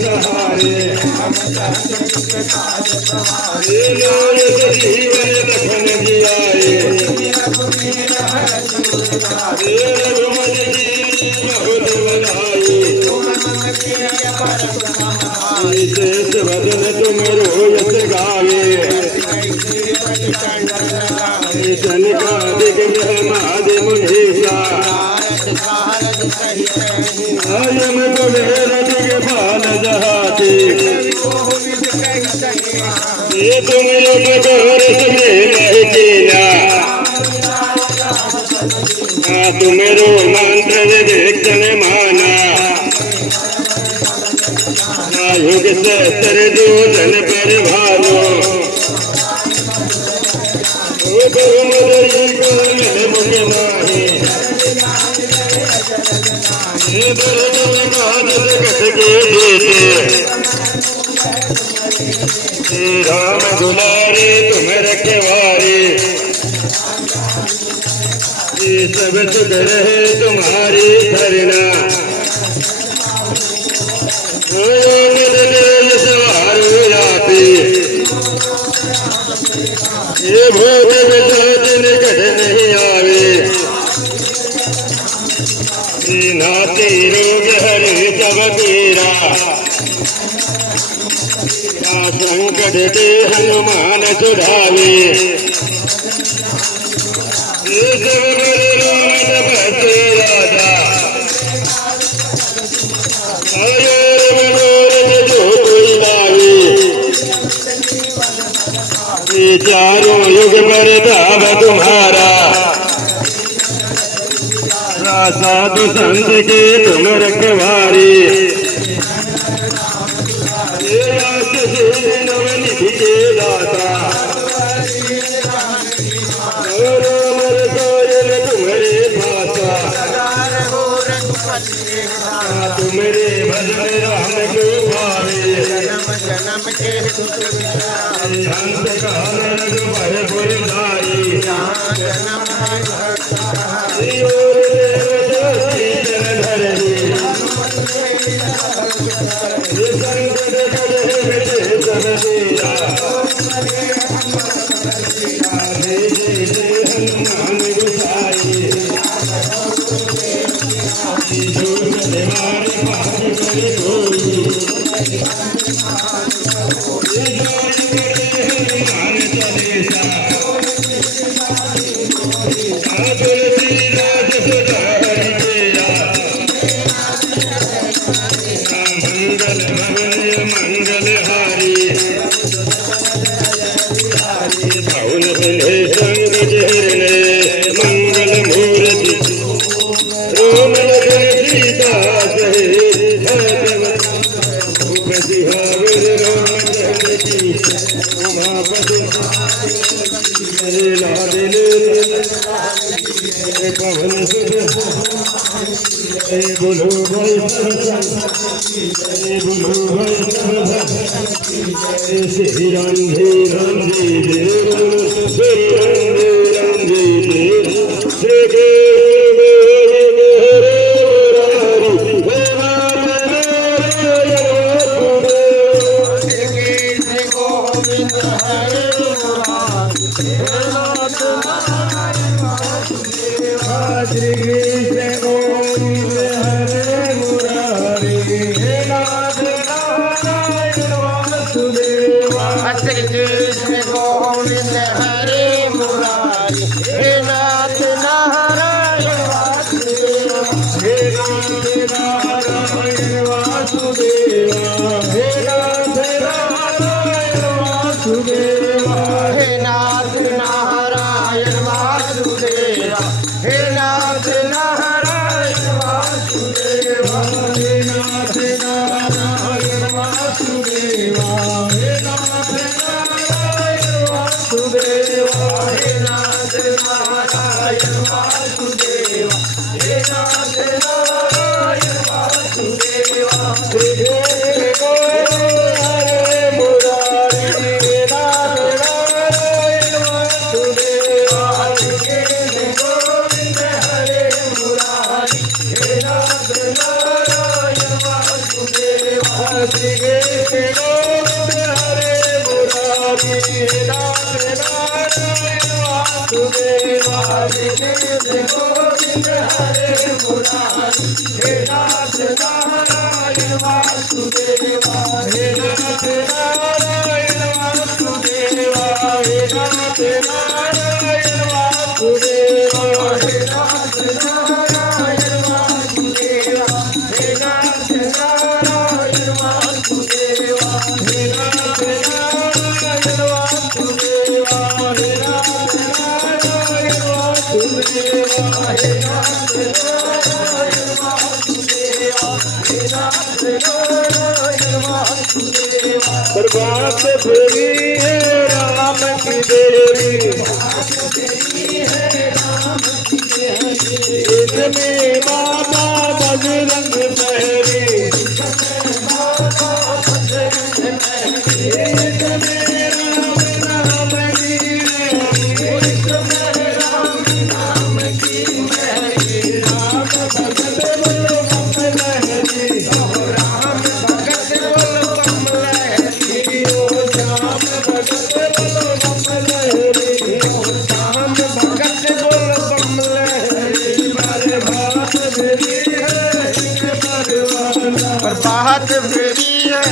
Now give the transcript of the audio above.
सहारे नानक जीवन लखन जियाए रघुमत जी बहुत बधाई शेष वदन तुम रोयस गावे शनिकादिक ब्रह्मादि मुनीसा आयम कुबेर दिग बाल जहाती ये तुम लोग गौर सगे नहीं कीना तुमरो मंत्र विवेचन माना युग सहस्र दूतन पर भालो बहुमदरी को मिल मुख नाही जगत के देते श्री राम दुलारे तुम रखवारे ये सब सुख रहे तुम्हारी धरना सवारो यापी ये भोग दिन कट नहीं आवे नाते रोग हरे सब तेरा संकट दे हनुमान छुड़ावे ये सब बड़े रोमन बसे राजा चारों युग प्रताप तुम्हारा साधु संत के तुम रखवारी नवनिधि के दाता तुम्हारे भाषा तुम्हारे भजन राम को भावे अंत काल रघुबर पुरधारी श्री गोविंद हरे मुरारी नाथ नारायण वासुदेवा श्री गोविंद हरे मुरारी हे नाथ नारायण वासुदेवा हे नाथ नारायण वासुदेवा हे नाथ नारायण वासुदेवा हे नाथ नारायण वासुदेवा हे नाथ नारायण वासुदेवा हे नाथ नारायण वासुदेवा हे नाथ नारायण वासुदेवा हे नाथ नारायण वासुदेवा हे नाथ नारायण वासुदेवा प्रभात फेरी है राम की देवी इसमें बाबा बजरंग बहरी इसमें राम नाम की राम की मेहरी राम भगत बोलो बम लहरी राम भगत बोलो बम लहरी ओ श्याम भगत बोलो बम लहरी ओ श्याम भगत बोलो बम लहरी प्रभात फेरी है प्रभात फेरी है।